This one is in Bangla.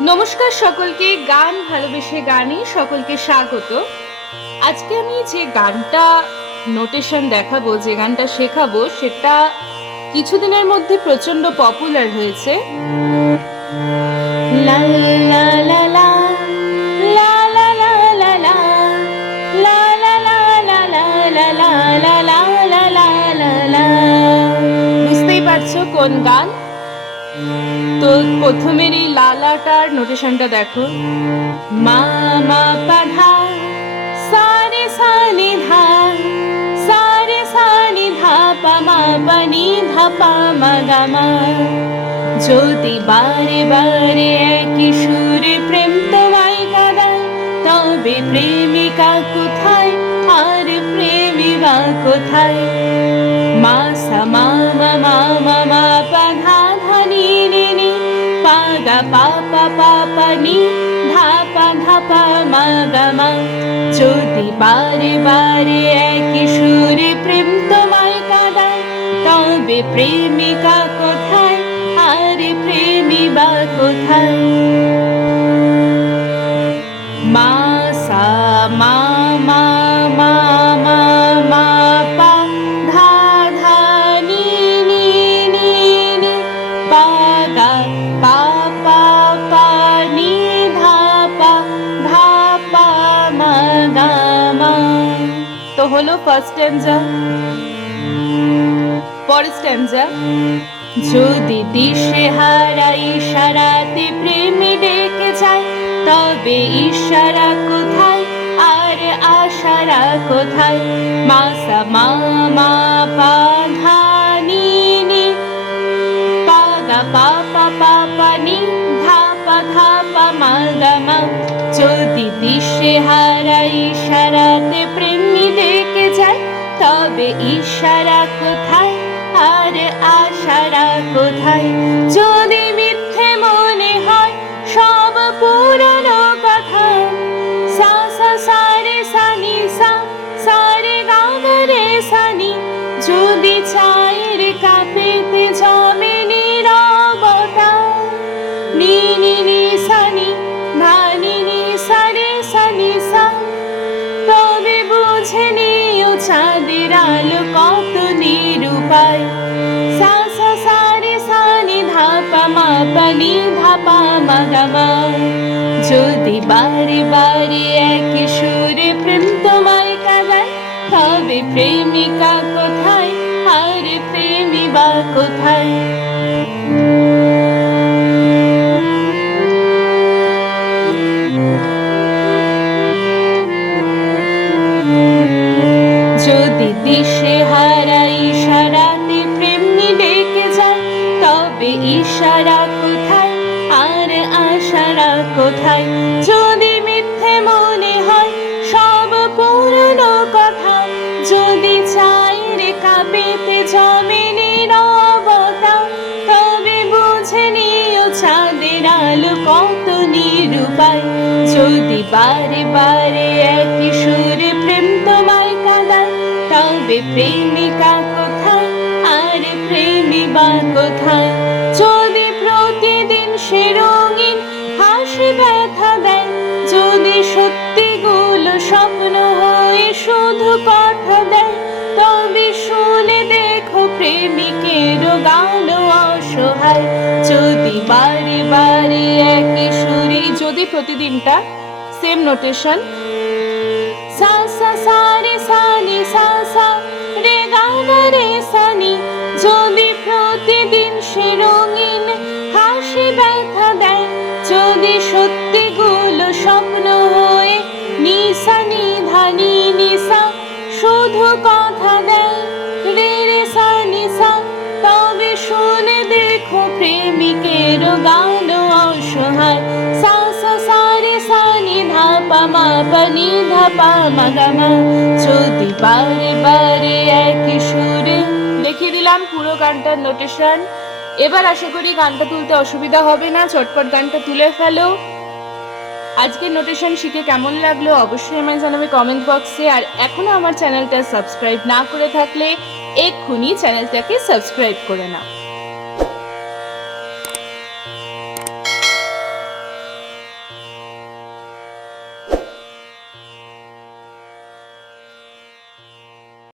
নমস্কার সকলকে গান ভালোবেসে গানে সকলকে স্বাগত আজকে আমি যে গানটা নোটেশন দেখাবো যে গানটা শেখাবো সেটা কিছুদিনের মধ্যে প্রচণ্ড পপুলার হয়েছে লা লা লা লা বুঝতেই পারছ কোন গান তো প্রথমের এই লালাটার নোটেশনটা দেখো। মা মা পাধা সারে সানি ধা, সারে সানি ধা পা মা পানি ধা পা মা গা মা। যদি বারে বারে একই সুরে প্রেম তোমায় কাঁদায় তবে প্রেমিকা কোথায়? আর প্রেমিকা কোথায়? মা সা পাপ পাপনি ধাপ, ধাপা মাদামা যদি বারে বারে একই সুরে প্রেম তোমায় কাদায়, তবে প্রেমিকা কোথায়, আরে প্রেমী বা কোথায়? মা সা মা মা তো হলো ফার্স্ট স্ট্যান্জা পরের স্ট্যান্জা যদি দিশে হারাই সারাতে প্রেমী ডেকে যায়, তবে ইশারা কোথায়? আর আশারা কোথায়? মাসা মামা পাধানিনি পাগা পাপা পাপানি ধাপা ধাপা মালদামা যদি দিশে হারা ইশারা কোথায় আর আশারা কোথায় মা যদি বারে বারে একই সুরে প্রেম তোমায় কাদায়, তবে প্রেমিকা কোথায়? আর প্রেমী কোথায়? আলো কত নিরুপায় যদি বারে বারে একই সুরে প্রেম তোমায় কাদায়, তবে প্রেমিকা কোথায়? আর প্রেমী বা কোথায় প্রতিদিনটা সেম নোটেশন সা সা সা, রে, সা সা সা, রে, গা গা রে, সা, নি। যদি প্রতিদিন সে রঙিন হাসি ব্যথা দেয়, যদি স্বপ্ন হয়ে নিশা নিধানি নিশা শুধু কথা দেয়, রে রে, সা নিশা তবে শুনে দেখো প্রেমিকের গান অসহায়। মা পা নি ধা পা মা গা মা যদি বারে বারে একই সুরে দেখিয়ে দিলাম পুরো গানটার নোটেশন এবার আশা করি গানটা তুলতে অসুবিধা হবে না, চটপট গানটা তুলে ফেলো। আজকের নোটেশন শিখে কেমন লাগল অবশ্যই আমায় জানাবে কমেন্ট বক্সে আর এখনও আমার চ্যানেলটা সাবস্ক্রাইব না করে থাকলে এক্ষুনি চ্যানেলটাকে সাবস্ক্রাইব করে নাও।